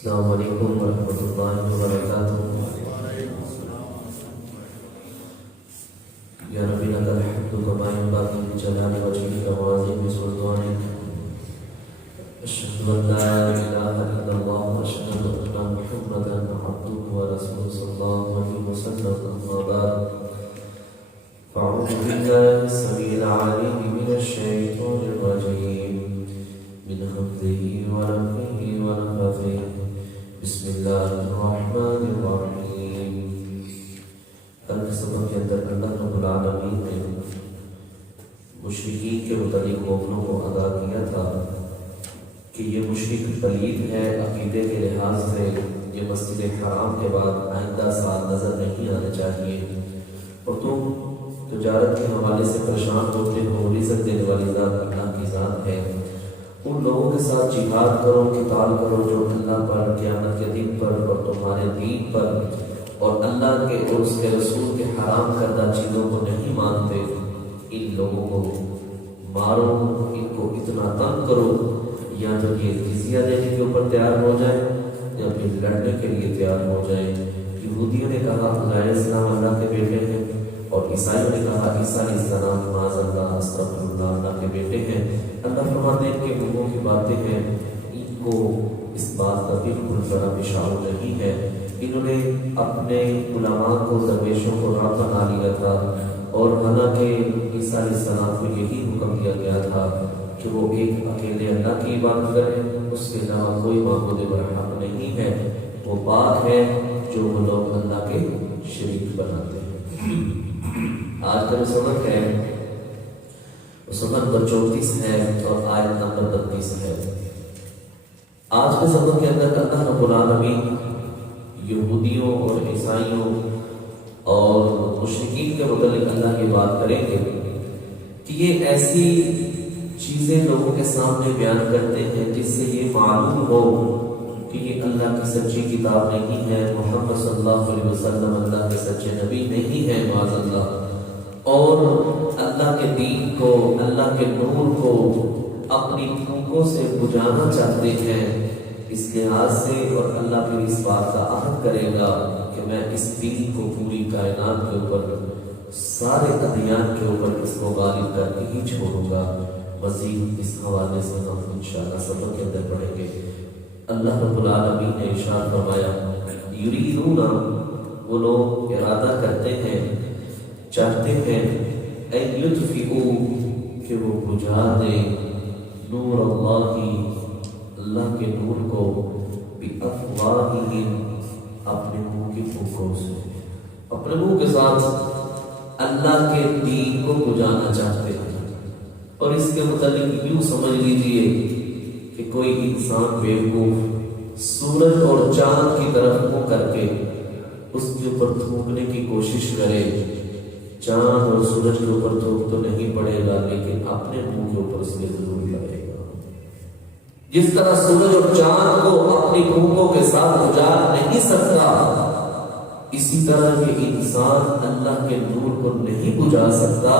السلام علیکم ورحمۃ اللہ وبرکاتہ۔ یا رب لک الحمد کما ينبغي لجلال وجهك وعظیم سلطانك، اشهد ان لا اله الا الله واشهد ان محمدا عبده ورسوله صلی اللہ علیہ وسلم، اما بعد فاعوذ بالله السميع العليم من الشیطان الرجیم من حمزه ونفخه ونفثه، بسم اللہ الرحمن الرحیم۔ کل کے سبق کے اندر اللہ رب العالمین نے مشرکین کے متعلق خوفوں کو ادا کیا تھا کہ یہ مشرک پلید ہے، عقیدے کے لحاظ سے یہ مسجد حرام کے بعد آئندہ سال نظر نہیں آنے چاہیے، اور تم تجارت کے حوالے سے پریشان ہوتے ہو، رزق دینے والی ذات اللہ کی ذات ہے، ان لوگوں کے ساتھ جہاد کرو، قتال کرو جو اللہ پر، قیامت کے دن پر اور تمہارے دین پر اور اللہ کے اور اس کے رسول کے حرام کردہ چیزوں کو نہیں مانتے۔ ان لوگوں کو مارو، ان کو اتنا تنگ کرو یا تو یہ جزیہ دینے کے اوپر تیار ہو جائے یا پھر لڑنے کے لیے تیار ہو جائے۔ یہودیوں نے کہا علیہ السلام اللہ کے بیٹے ہیں، اور عیسائیوں نے کہا عیسیٰ علیہ السلام معاذ اللہ استغفر اللہ اللہ کے بیٹے ہیں۔ اللہ فرماتے ہیں کہ لوگوں کی باتیں ہیں، ان کو اس بات کا بالکل ذرا بھی شعور نہیں ہے۔ انہوں نے اپنے علماء کو، درویشوں کو رب بنا لیا تھا، اور حالانکہ عیسیٰ علیہ السلام کو یہی حکم دیا گیا تھا کہ وہ ایک اکیلے اللہ کی عبادت کریں، اس کے علاوہ کوئی معبود برحق نہیں ہے، وہ پاک ہے جو وہ لوگ اللہ کے شریک بناتے ہیں۔ آج کا جو سبق ہے وہ سبق نمبر 34 ہے اور آیت نمبر 32 ہے۔ آج کے سبق کے اندر اللہ رب العالمین یہودیوں اور عیسائیوں اور مشرکین کے متعلق اللہ کی بات کریں گے کہ یہ ایسی چیزیں لوگوں کے سامنے بیان کرتے ہیں جس سے یہ معلوم ہو کہ یہ اللہ کی سچی کتاب نہیں ہے، محمد صلی اللہ علیہ وسلم اللہ کے سچے نبی نہیں ہے معاذ اللہ، اور اللہ کے دین کو، اللہ کے نور کو اپنی پھونکوں سے بجھانا چاہتے ہیں۔ اس لحاظ سے اور اللہ پھر اس بات کا عہد کرے گا کہ میں اس دین کو پوری کائنات کے اوپر، سارے ادیان کے اوپر اس کو غالب کر کے ہی چھوڑوں گا۔ مزید اس حوالے سے ہم انشاءاللہ سبق کے اندر پڑھیں گے۔ اللہ رب العالمین نے ارشاد فرمایا یریدون، وہ لوگ ارادہ کرتے ہیں، چاہتے ہیں، ان یطفئوا، کہ وہ بجھا دیں، نور اللہ کے نور کو، بافواہہم، اپنے منہ کی پھونکوں سے، اپنے منہ کے ساتھ اللہ کے دین کو بجھانا چاہتے ہیں۔ اور اس کے متعلق یوں سمجھ لیجئے کہ کوئی انسان بیوقوف سورج اور چاند کی طرف منہ کر کے اس کے اوپر تھوکنے کی کوشش کرے، چاند اور سورج کے اوپر تھوک تو نہیں پڑے گا، لیکن اپنے منہ کے اوپر اس کے ضرور لگے گا۔ جس طرح سورج اور چاند کو اپنی پھونکوں کے ساتھ بجھا نہیں سکتا، اسی طرح یہ انسان اللہ کے نور کو نہیں بجھا سکتا،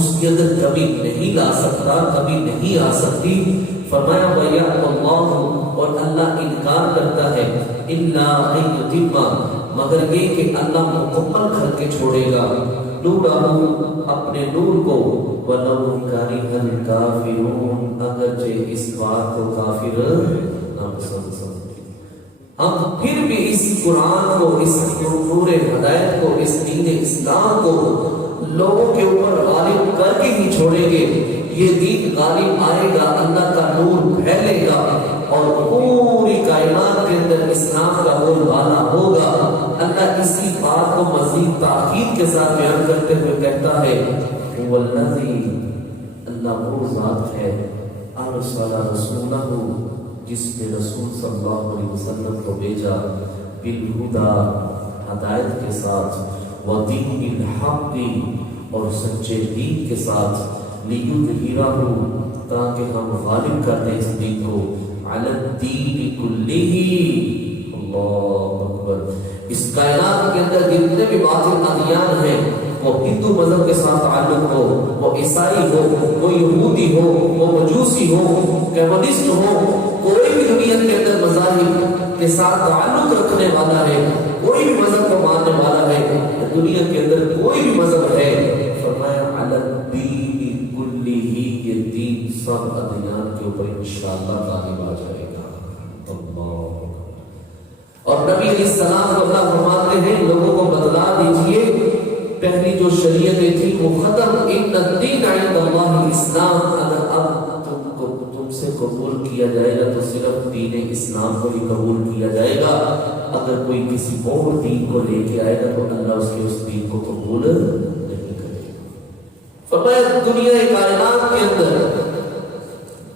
اس کے اندر کبھی نہیں لا سکتا، کبھی نہیں آ سکتی۔ فرمایا وَيَعْلَمُ اللَّهُ، اور اللہ انکار کرتا ہے، إِلَّا أَن يُتِمَّ، مگر یہ کہ اللہ مکمل کر کے چھوڑے گا، نورہ، اپنے نور کو، وَلَوْ كَرِهَ الْكَافِرُونَ، اگرچہ اس بات کو کافر نہ پسند سمجھے۔ ہم پھر بھی اس قرآن کو، اس نور ہدایت کو، اس دین اسلام کو لوگوں کے اوپر غالب کر کے ہی چھوڑیں گے۔ یہ دین غالب آئے گا، اللہ کا نور پھیلے گا، اور پوری کائنات کے اندر اسلام کا بول بالا ہوگا۔ اللہ اسی بات کو مزید تاکید کے ساتھ بیان کرتے ہوئے کہتا ہے والذی، اللہ وہ ذات ہے، ارسل رسولہ، جس نے رسول صلی اللہ علیہ وسلم کو بھیجا، بالہدی، ہدایت کے ساتھ، ودین الحق، اور سچے دین کے ساتھ، لیظہرہ، تاکہ ہم غالب کر دیں اس دین کو، علی الدین کلہ، اللہ اکبر، اس کائنات کے اندر جتنے بھی باطل ادیان ہیں، وہ ہندو مذہب کے ساتھ تعلق ہو، وہ عیسائی ہو، وہ یہودی ہو، وہ مجوسی ہو، کمیونسٹ ہو، کوئی بھی دنیا کے اندر مذاہب کے ساتھ تعلق رکھنے والا ہے، کوئی بھی مذہب کو ماننے والا ہے، دنیا کے اندر کوئی بھی مذہب ہے، فرمایا علی الدین کلہ، یہ دین سب ادیان کے اوپر انشاءاللہ غالب آ جائے گا۔ اللہ، اور نبی علیہ السلام کو اللہ فرماتے ہیں لوگوں کو بتلا دیجئے پہلی جو شریعتیں تھی وہ ختم، ان الدین عند اللہ الاسلام، اگر اب تم سے قبول کیا جائے گا تو صرف دین اسلام کو ہی قبول کیا جائے گا، اگر کوئی کسی اور دین کو لے کے آئے گا تو اللہ اس کے اس دین کو قبول نہیں کرے گا۔ فرمایا دنیا کائنات کے اندر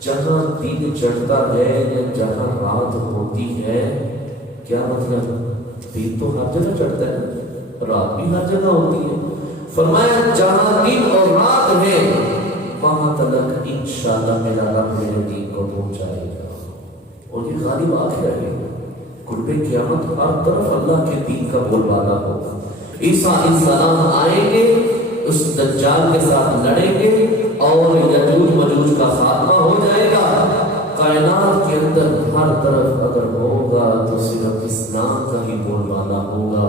جہاں دن چڑھتا ہے یا جہاں رات ہوتی ہے، کیا مطلب؟ دن تو ہر جگہ چڑھتا ہے، رات بھی ہر جگہ ہوتی ہے۔ فرمایا جہاں دن اور رات ہے وہاں تک انشاءاللہ میرا رب میرے دین کو پہنچائے گا، اور یہ غالب آ کے رہے گا۔ قرب قیامت ہر طرف اللہ کے دین کا بول بالا ہوگا۔ عیسیٰ علیہ السلام آئیں گے، اس دجال کے ساتھ لڑیں گے اور یجوج مجوج کا خاتمہ ہو جائے گا۔ کائنات کے اندر ہر طرف اگر ہوگا تو صرف اسلام کا ہی بول بالا ہوگا،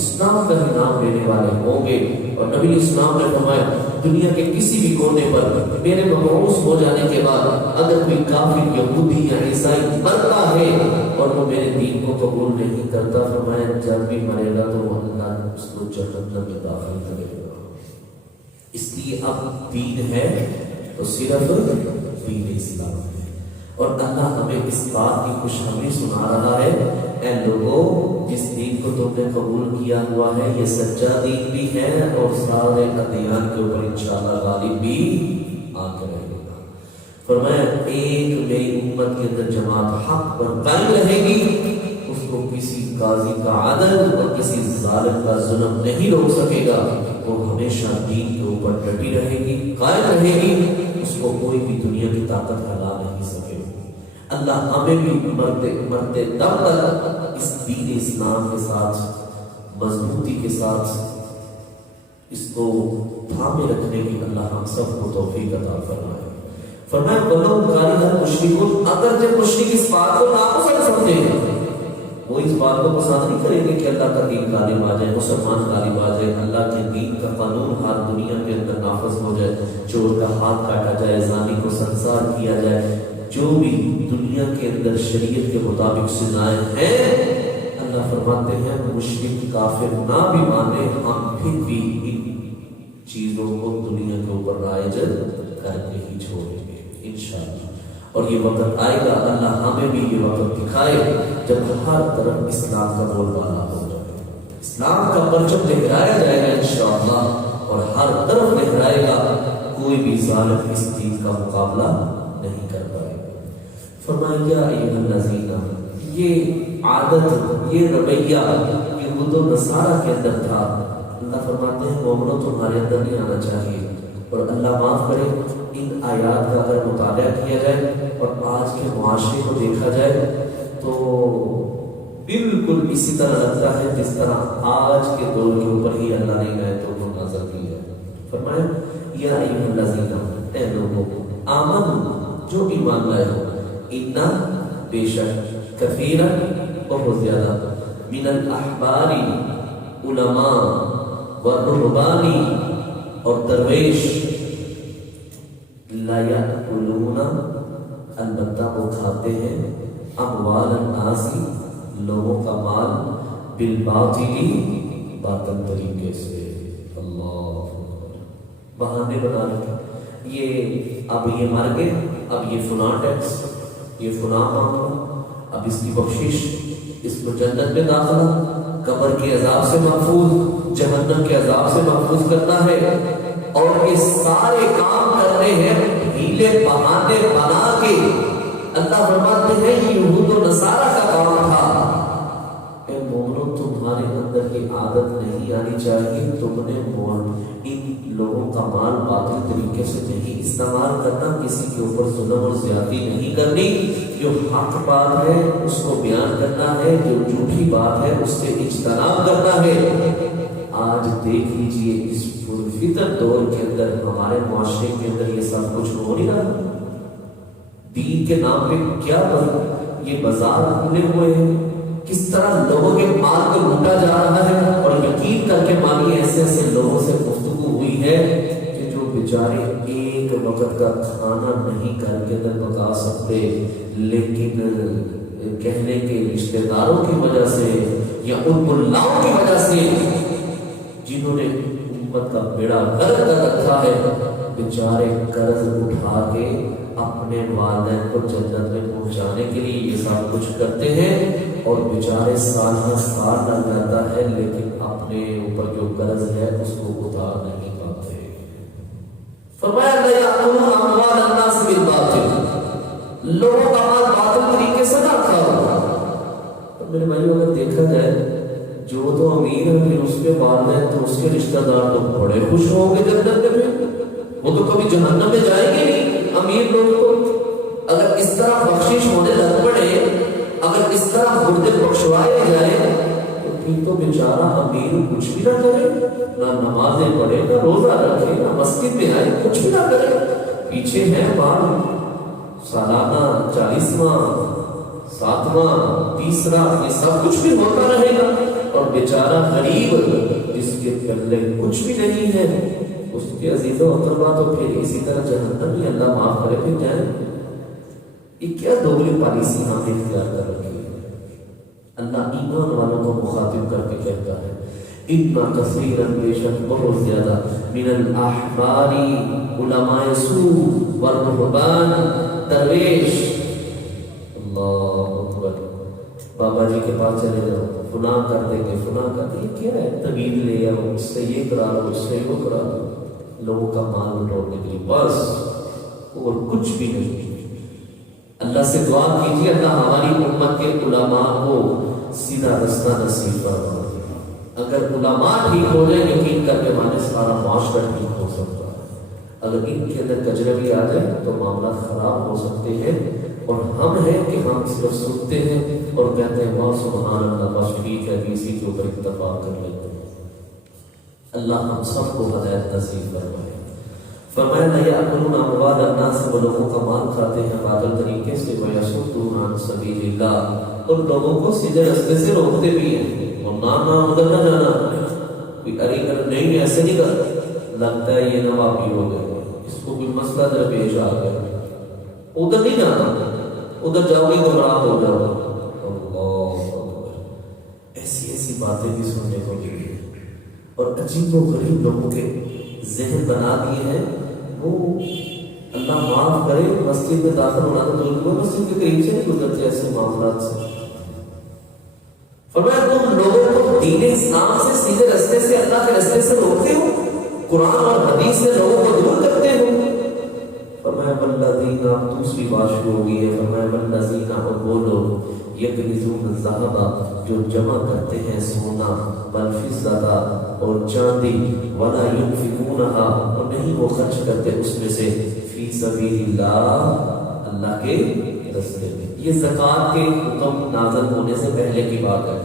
اسلام کا ہی نام لینے والے ہوں گے۔ اور نبی اسلام نے فرمایا دنیا کے کسی بھی کونے پر میرے مبعوث ہو جانے کے بعد اگر کوئی کافر یہودی یا عیسائی مرتا ہے اور وہ میرے دین کو قبول نہیں کرتا، فرمایا جب بھی مرے گا تو وہ اللہ اس کو جہنم میں داخل کرے گا۔ اس لیے اب دین ہے تو صرف دین اسلام ہے، اور اللہ ہمیں اس بات کی خوشخبری سنا رہا ہے، اے لوگوں جس دین کو تم نے قبول کیا ہوا ہے یہ سچا دین بھی ہے اور سارے ادیان کے اوپر انشاءاللہ غالب بھی آ کر رہے گا۔ فرمایا ایک میری امت کے اندر جماعت حق پر قائم رہے گی، اس کو کسی قاضی کا عدل اور کسی ظالم کا ظلم نہیں روک سکے گا، وہ ہمیشہ دین کے اوپر ڈٹی رہے گی، قائم رہے گی، اس کو کوئی بھی دنیا کی طاقت ہلا نہیں سکے۔ اللہ ہمیں بھی مرتے دم تک اس دین اسلام کے ساتھ مضبوطی کے ساتھ اس کو تھامے رکھنے کی اللہ ہم سب کو توفیق عطا فرمائے۔ فرمایا وَلَوْ كَرِهَ الْمُشْرِكُونَ، اگر جب مشرک اس بات کو ناپسند سمجھے گا، وہ اس بات کو پسند نہیں کریں گے کہ اللہ کا دین غالب آ جائے، مسلمان غالب آ جائے، اللہ کے دین کا قانون ہر دنیا کے اندر نافذ ہو جائے، چور کا ہاتھ کاٹا جائے، زانی کو سنسار کیا جائے، جو بھی دنیا کے اندر شریعت کے مطابق سزائیں ہیں، اللہ فرماتے ہیں مشرک کافر نہ بھی مانے ہم پھر بھی ان چیزوں کو دنیا کے اوپر رائج کر کے ہی چھوڑیں گے انشاءاللہ۔ اور یہ وقت آئے گا، اللہ ہمیں بھی یہ وقت دکھائے جب ہر طرف اسلام کا بول بالا ہو جائے، اسلام کا پرچم لہرایا جائے گا انشاءاللہ، اور ہر طرف لہرائے گا، کوئی بھی ظالم اس دین کا مقابلہ نہیں کر پائے گا۔ فرمایا یا ایھا الذین، یہ عادت یہ رویہ یہود و نصارہ کے اندر تھا، اللہ فرماتے ہیں مومنوں تمہارے اندر نہیں آنا چاہیے۔ اور اللہ معاف کرے ان آیات کا اگر مطالعہ کیا جائے اور آج کے معاشرے کو دیکھا جائے تو بالکل اسی طرح لگتا ہے جس طرح آج کے دور کے اوپر ہی اللہ نے آیتوں کو نازل کیا ہے۔ فرمایا یا ایھا الذین، اے لوگوں آمنوا جو ایمان لائے ہو، انا بے شک کثیرا بہت زیادہ، من الاحبار علماء والرہبانی اور درویش، لا یأکلون البتہ وہ کھاتے ہیں، اموال الناس لوگوں کا مال، بالباطل باطل طریقے سے، اللہ بہانے بنا رکھے، یہ اب یہ مر گئے، اب یہ فلاں ٹیکس، یہ فلاں معاملہ، اب اس کی بخشش، اس کو جنت میں داخلہ، قبر کے عذاب سے محفوظ، جہنم کے عذاب سے محفوظ کرنا ہے، اور یہ سارے کام کرنے ہیں ہیلے بہانے بنا کے۔ اللہ فرماتے ہیں یہ یہود و نصارہ کا کام تھا۔ اے مومنوں تمہارے اندر یہ عادت نہیں آنی چاہیے، تم نے ان لوگوں کا مال باطل طریقے سے نہیں استعمال کرنا، کسی کے اوپر ظلم اور زیادتی نہیں کرنی، جو حق بات ہے اس کو بیان کرنا ہے، جو جھوٹی بات ہے اس سے اجتناب کرنا ہے۔ آج دیکھ لیجئے اس پرفتن دور کے اندر ہمارے معاشرے کے اندر یہ سب کچھ ہو نہیں رہا، دین کے نام پہ کیا یہ بازار کھلے ہوئے ہیں، مال کو لوٹا جا رہا ہے، اور یقین کر کے مانی ایسے ایسے لوگوں سے گفتگو ہوئی ہے کہ جو بیچارے ایک وقت کا کھانا نہیں گھر کے اندر پکا سکتے، لیکن کہنے کے رشتہ داروں کی وجہ سے یا ان ملاؤں کی وجہ سے جنہوں نے امت کا بیڑا غرق کر رکھا ہے، بیچارے قرض اٹھا کے اپنے والدین کو جنت میں پہنچانے کے لیے یہ سب کچھ کرتے ہیں، اور بیچارے سال ہر سال لگ جاتا ہے لیکن اپنے اوپر جو قرض ہے اس کو اتار نہیں پاتے۔ فرمایا لا یأکلون اموال الناس بالباطل، لوگوں کا مال باطل طریقے سے نہ کھاؤ۔ تو میرے بھائیو اگر دیکھا جائے جو تو امیر ہے پھر اس کے والدین تو اس کے رشتہ دار تو بڑے خوش ہوں گے جنت میں، وہ تو کبھی جہنم میں جائیں گے نہیں امیر لوگ کو۔ اگر اس طرح بخشش ہونے لگ پڑے، اگر اس طرح مردے بخشوائے جائے تو پھر تو بیچارہ امیر کچھ بھی نہ کرے، نہ نمازیں پڑھے، نہ روزہ رکھے، نہ مسجد میں آئے، کچھ بھی نہ کرے، پیچھے ہے مال سالانہ 40واں 7واں 30واں یہ سب کچھ بھی ہوتا رہے گا، اور بیچارہ غریب جس کے پلے کچھ بھی نہیں ہے اس کے عزیز و اقربا تو پھر اسی طرح جہنم میں اللہ معاف کرے پھر جائیں۔ یہ کیا دوگلی پالیسی ہم نے اختیار کر رکھی ہے؟ اللہ ایمان والوں کو مخاطب کر کے کہتا ہے اتنا کثیرا بے شک بہت زیادہ من الاحبار علماء سوء والرهبان درویش، اللہ اکبر، بابا جی کے پاس چلے جاؤ فلاں کر دیں گے، فلاں کر دیں گے، کیا ہے طویل لے آؤ، اس سے یہ کرا لو، اس سے وہ کرا لو، لوگوں کا مال لوٹنے کے لیے بس، اور کچھ بھی نہیں۔ اللہ سے دعا کیجیے اللہ ہماری امت کے علماء کو سیدھا رستہ نصیب فرمائے۔ اگر علماء ٹھیک ہو جائے یقین کر کے مانے سارا معاشرہ ٹھیک ہو سکتا ہے، اگر ان کے اندر کجربی آ جائے تو معاملات خراب ہو سکتے ہیں، اور ہم ہیں کہ ہم صرف سنتے ہیں اور کہتے ہیں واہ سبحان اللہ بس ٹھیک ہے، اسی کے اوپر اتفاق کر لیتے ہیں۔ اللہ ہم سب کو ہدایت نصیب فرمائے۔ فرمایا لا یأکلون اموال الناس، وہ لوگوں کا مال کھاتے ہیں باطل طریقے سے، ویصدون عن سبیل اللہ، اور لوگوں کو سیدھے راستے سے روکتے بھی ہیں، اور نہ ادھر نہ جانا، کوئی ارے نہیں ایسے نہیں کر، لگتا ہے یہ نوابی ہو گئے، اس کو کوئی مسئلہ درپیش آ گیا، ادھر نہیں جانا، ادھر جاؤ گے گمراہ ہو جاؤ۔ اللہ ایسی ایسی باتیں بھی سننے کو ملی، اور عجیب و غریب لوگوں کے ذہن بنا دیے ہیں، وہ اللہ معاف کرے مسجد میں داخل ہونا تو مسجد کے قریب سے نہیں گزرتے ایسے معاملات سے۔ فرمایا تم لوگوں کو دین اسلام سے سیدھے راستے سے اللہ کے راستے سے روکتے ہو، قرآن اور حدیث سے لوگوں کو دور کرتے ہو۔ فرمایا والذین، اب دوسری بات شروع ہو گئی ہے، فرمایا والذین، اور وہ لوگ یکنزون الذہب، جو جمع کرتے ہیں سونا، والفضة، اور چاندی، ولا ينفقونها، اور نہیں وہ خرچ کرتے اس میں سے، فی سبیل اللہ، اللہ کے راستے میں۔ یہ زکوٰۃ کے حکم نازل ہونے سے پہلے کی بات ہے،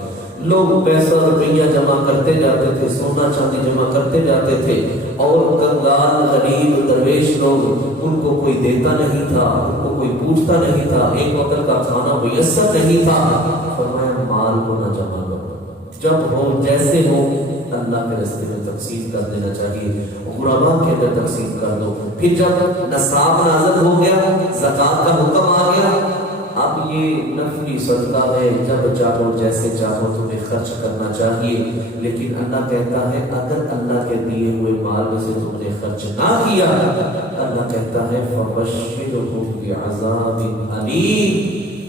لوگ پیسہ روپیہ جمع کرتے جاتے تھے، سونا چاندی جمع کرتے جاتے تھے، اور کنگال غریب درویش لوگ، ان کو کوئی دیتا نہیں تھا، ان کو کوئی پوچھتا نہیں تھا، ایک وقت کا کھانا میسر نہیں تھا۔ فرمایا مال کو نہ جمع کرو، جب ہو جیسے ہو اللہ کے راستے میں تقسیم کر دینا چاہیے، غرباء کے اندر تقسیم کر دو۔ پھر جب نصاب نازل ہو گیا، زکوٰۃ کا حکم آ گیا، اب یہ نفلی صدقہ ہے، جب چاہو جیسے چاہو تمہیں خرچ کرنا چاہیے، لیکن اللہ کہتا ہے اگر اللہ کے دیے ہوئے مال میں سے تم نے خرچ نہ کیا، اللہ کہتا ہے فَبَشِّرْهُم بِعَذَابٍ أَلِيمٍ،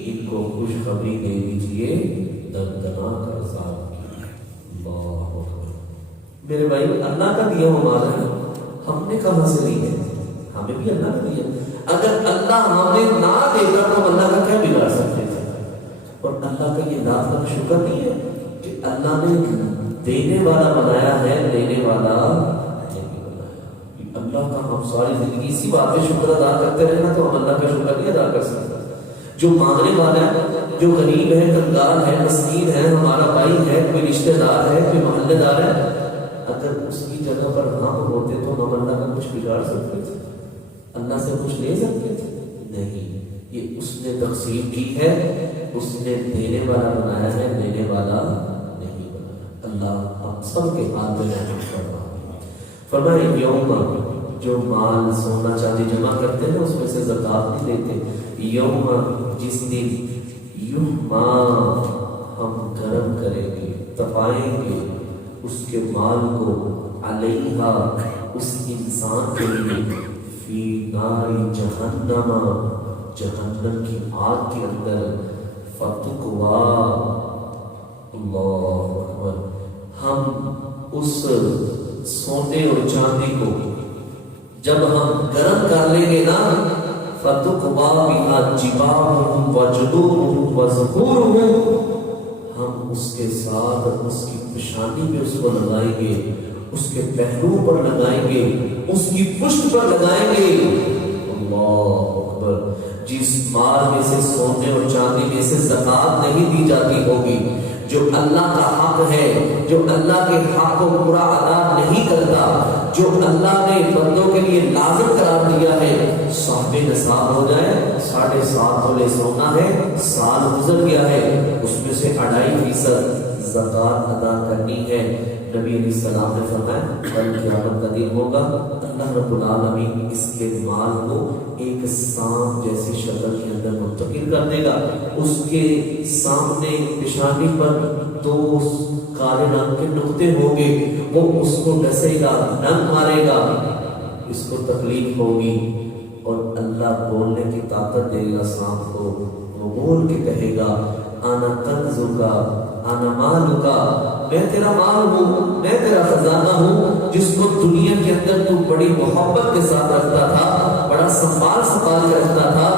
ان کو خوشخبری دے دیجئے دردناک عذاب کی۔ اللہ میرے بھائی، اللہ کا دیا ہوا مال ہے، ہم نے کہاں سے لی ہے؟ ہمیں بھی اللہ نے دیا۔ اگر اللہ ہمیں نہ دیتا تو اللہ کا کیا بگاڑ سکتے تھے؟ اور اللہ کا یہ ذات کا شکر نہیں ہے کہ اللہ نے دینے والا بنایا ہے، لینے والا نہیں بنایا۔ اللہ کا ہم ساری زندگی اسی بات پہ شکر ادا کرتے رہنا تو ہم اللہ کا شکر نہیں ادا کر سکتے۔ جو مانگنے والا ہے، جو غریب ہے، کنگال ہے، مسکین ہے، ہمارا بھائی ہے، کوئی رشتہ دار ہے، کوئی محلے دار ہے، اگر اس کی جگہ پر ہم ہوتے تو ہم اللہ کا کچھ بگاڑ سکتے تھے؟ اللہ سے کچھ لے سکتے تھے؟ نہیں، یہ اس نے تقسیم کی ہے، اس نے دینے والا بنایا ہے، لینے والا نہیں اللہ ہم سب کے حال میں رحم فرما۔ فرمائے یوم، جو مال سونا چاندی جمع کرتے ہیں اس میں سے زکات نہیں دیتے، یوم جس دن یوما ہم گرم کریں گے، تپائیں گے اس کے مال کو، علیہا اس انسان کے لیے، فی نار جہنم جہنم کی آگ کے اندر، فتقوا اللہ اکبر، ہم اس سونے اور چاندی کو جب ہم گرم کر لیں گے نا، فتقوا بہا جباہہم وجنوبہم وظہورہم، ہم اس کے ساتھ اس کی پیشانی پہ اس کو لگائیں گے، اس کے پہلو پر لگائیں گے، اس کی پشت پر لگائیں گے۔ اللہ اکبر، جس مال میں سے سونے اور چاندی میں سے زکات نہیں دی جاتی ہوگی، جو اللہ کا حق ہے، جو اللہ کے حق کو پورا ادا نہیں کرتا، جو اللہ نے بندوں کے لیے لازم قرار دیا ہے، صاحب نصاب ہو جائے، 7.5 تولے سونا ہے، سال گزر گیا ہے، اس میں سے 2.5% زکات ادا کرنی ہے۔ نبی علیہ السلام نے فرمایا کل قیامت کا دن ہوگا، اللہ رب العالمین اس کے مال کو ایک سانپ جیسی شکل کے اندر منتقل کر دے گا، اس کے سامنے پیشانی پر 2 کالے رنگ کے نقطے ہوں گے، وہ اس کو ڈسے گا، ننگ مارے گا، اس کو تکلیف ہوگی، اور اللہ بولنے کی طاقت دے گا سانپ کو، وہ بول کے کہے گا انا کنزکا انا مالکا، میں تیرا مال ہوں، میں تیرا خزانہ ہوں، جس کو دنیا کے اندر تو بڑی محبت کے ساتھ رکھتا تھا، بڑا سنبھال کے رکھتا تھا،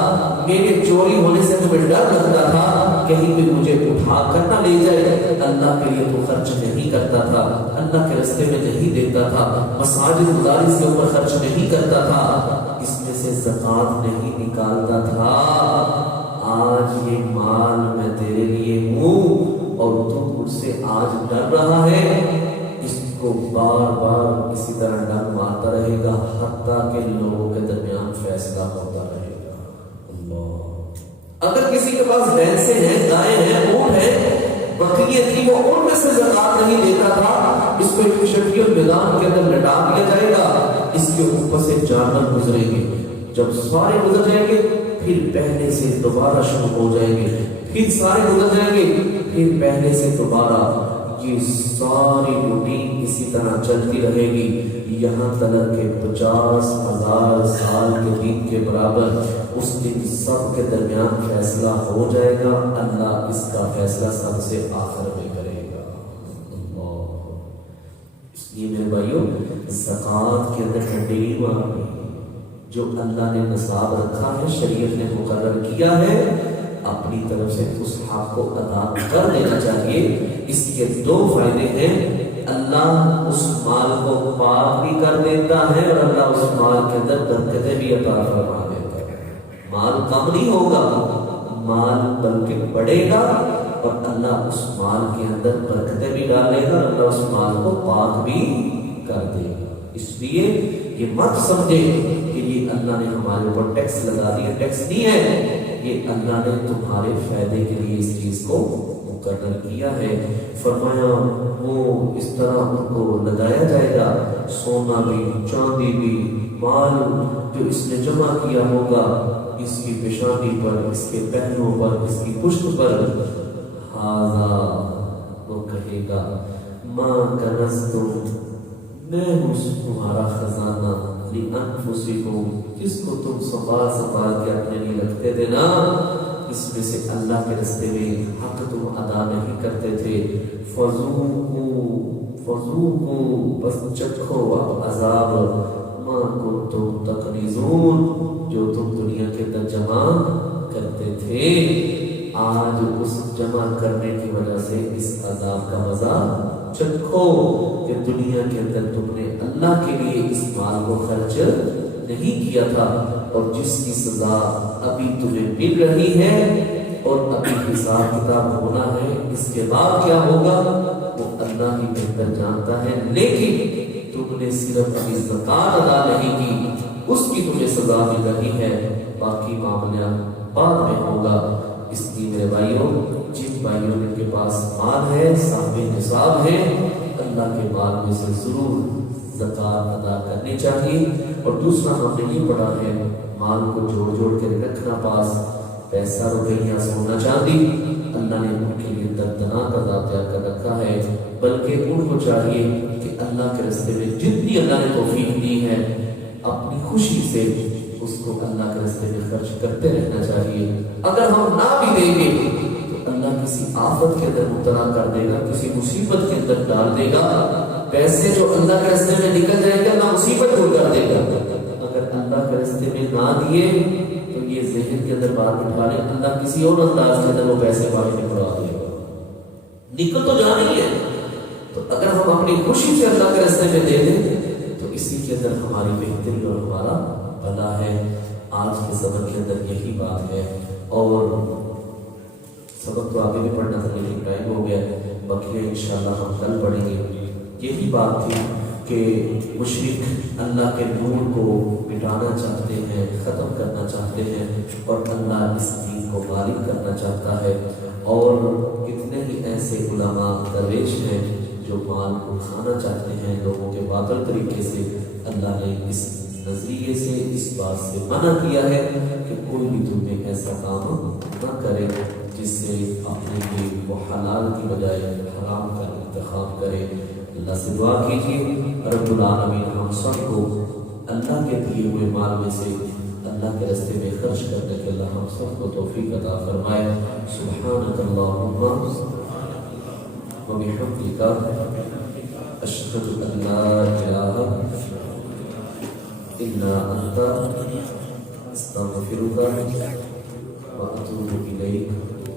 میرے چوری ہونے سے تمہیں ڈر لگتا تھا، کہیں بھی مجھے اٹھا کر نہ لے جائے، اللہ کے لیے تو خرچ نہیں کرتا تھا، اللہ کے راستے میں نہیں دیتا تھا، مساجد مدارس کے اوپر خرچ نہیں کرتا تھا، اس میں سے زکات نہیں نکالتا تھا، آج یہ مال میں تیرے لیے ہوں اور تو مجھ سے آج ڈر رہا ہے، اس کو بار بار اسی طرح ڈر مارتا رہے گا حتیٰ کہ لوگوں کے درمیان فیصلہ ہوتا رہے گا۔ اللہ، اگر کسی کے پاس بھینسیں ہیں، گائے ہیں، اونٹ ہیں، بکریاں تھی، وہ ان میں سے زکات نہیں دیتا تھا، اس کو ایک شٹی اور میدان کے اندر لٹا دیا جائے گا، اس کے اوپر سے جانور گزریں گے، جب سارے گزر جائیں گے پھر پہلے سے دوبارہ شروع ہو جائیں گے، پھر سارے گزر جائیں گے، پھر پہلے سے دوبارہ، یہ ساری روٹین اسی طرح چلتی رہے گی یہاں تک کہ 50,000 سال کے دن کے برابر اس دن سب کے درمیان فیصلہ ہو جائے گا، اللہ اس کا فیصلہ سب سے آخر میں کرے گا۔ اللہ، اس لیے میرے بھائیوں، زکوٰۃ کے اندر ٹھنڈی مانگنی، جو اللہ نے نصاب رکھا ہے، شریعت نے مقرر کیا ہے، اپنی طرف سے اس حق کو ادا کر دینا چاہیے۔ اس کے 2 فائدے ہیں، اللہ اس مال کو پاک بھی کر دیتا ہے اور اللہ اس مال کے اندر برکتیں بھی عطا فرما دیتا ہے، مال کم نہیں ہوگا، مال بلکہ بڑھے گا، اور اللہ اس مال کے اندر برکتیں بھی ڈالے گا، اللہ اس مال کو پاک بھی کر دے گا۔ اس لیے یہ مت سمجھے کہ یہ اللہ نے ہمارے اوپر ٹیکس لگا دیا، ٹیکس نہیں ہے، یہ اللہ نے تمہارے فائدے کے لیے اس چیز کو مقرر کیا ہے۔ فرمایا وہ اس طرح ان کو لگایا جائے گا، سونا بھی، چاندی بھی، مال جو اس نے جمع کیا ہوگا، اس کی پیشانی پر، اس کے پہلوؤں پر، اس کی پشت پر، ہاذا، وہ کہے گا ما کنزتم، میں ہوں تمہارا خزانہ، لِأَنفُسِكُمْ، جس کو تم سنبھال کے اپنے لیے رکھتے تھے نا، اس میں سے اللہ کے راستے میں حق تم ادا نہیں کرتے تھے، فَذُوقُوا، بس چکھو عذاب، مَا كُنْتُمْ تَكْنِزُونَ، جو تم دنیا کے اندر جمع کرتے تھے، آج اس جمع کرنے کی وجہ سے اس عذاب کا مزہ چکھو کہ دنیا کے اندر تم نے اللہ کے لیے اس مال کو خرچ نہیں کیا تھا، اور جس کی سزا ابھی تمہیں مل رہی ہے اور ابھی حساب کتاب ہونا ہے، اس کے بعد کیا ہوگا وہ اللہ ہی بہتر جانتا ہے، لیکن تم نے صرف ابھی زکات ادا نہیں کی، اس کی تمہیں سزا مل رہی ہے، باقی معاملہ بعد میں ہوگا۔ اس لیے میرے بھائیوں، جن بھائیوں کے پاس مال ہے، صاحب نصاب ہے، اللہ کے مال میں سے ضرور زکات ادا کرنی چاہیے۔ اور دوسرا ہم نے یہ پڑھا ہے مال کو جوڑ جوڑ کے رکھنا، پاس پیسہ روپیہ سونا چاندی اللہ نے ان کے لیے دردناک عذاب تیار کر رکھا ہے، بلکہ ان کو چاہیے کہ اللہ کے راستے میں جتنی اللہ نے توفیق دی ہے اپنی خوشی سے اس کو اللہ کے راستے میں خرچ کرتے رہنا چاہیے۔ اگر ہم نہ بھی دیں گے تو اللہ کسی آفت کے اندر مبتلا کر دے گا، کسی مصیبت کے اندر ڈال دے گا۔ پیسے جو اللہ کے راستے میں نکل جائیں گے اللہ مصیبت دور کر دے گا۔ اگر اللہ کے راستے میں نہ دیے تو یہ ذہن کے اندر بات بٹھا لیں، اللہ کسی اور انداز کے اندر وہ پیسے والے میں اڑا دے گا، نکل تو جانے ہی ہے۔ تو اگر ہم اپنی خوشی سے اللہ کے راستے میں دے دیں تو اسی کے اندر ہماری بہتری اور ہمارا بھلا ہے۔ آج کے سبق کے اندر یہی بات ہے، اور سبق تو آگے بھی پڑھنا تھا لیکن ٹائم ہو گیا، باقی انشاءاللہ ہم کل پڑھیں گے۔ یہی بات تھی کہ مشرک اللہ کے نور کو مٹانا چاہتے ہیں، ختم کرنا چاہتے ہیں، اور اللہ اس دین کو غالب کرنا چاہتا ہے۔ اور کتنے ہی ایسے علماء درویش ہیں جو مال کو کھانا چاہتے ہیں لوگوں کے باطل طریقے سے۔ اللہ نے اس نظریے سے، اس بات سے منع کیا ہے کہ کوئی بھی تمہیں ایسا کام نہ کرے جس سے اپنے لیے وہ حلال کی بجائے حرام کا انتخاب کرے۔ اللہ سے دعا کیجیے رب العالمین ہم سب کو اللہ کے دیے ہوئے مال میں سے اللہ کے راستے میں خرچ کرنے کے اللہ ہم سب کو توفیق عطا فرمائے۔ سبحانک اللہم و بحمدک اشہد ان لا الہ الا انت استغفرک و اتوب الیک۔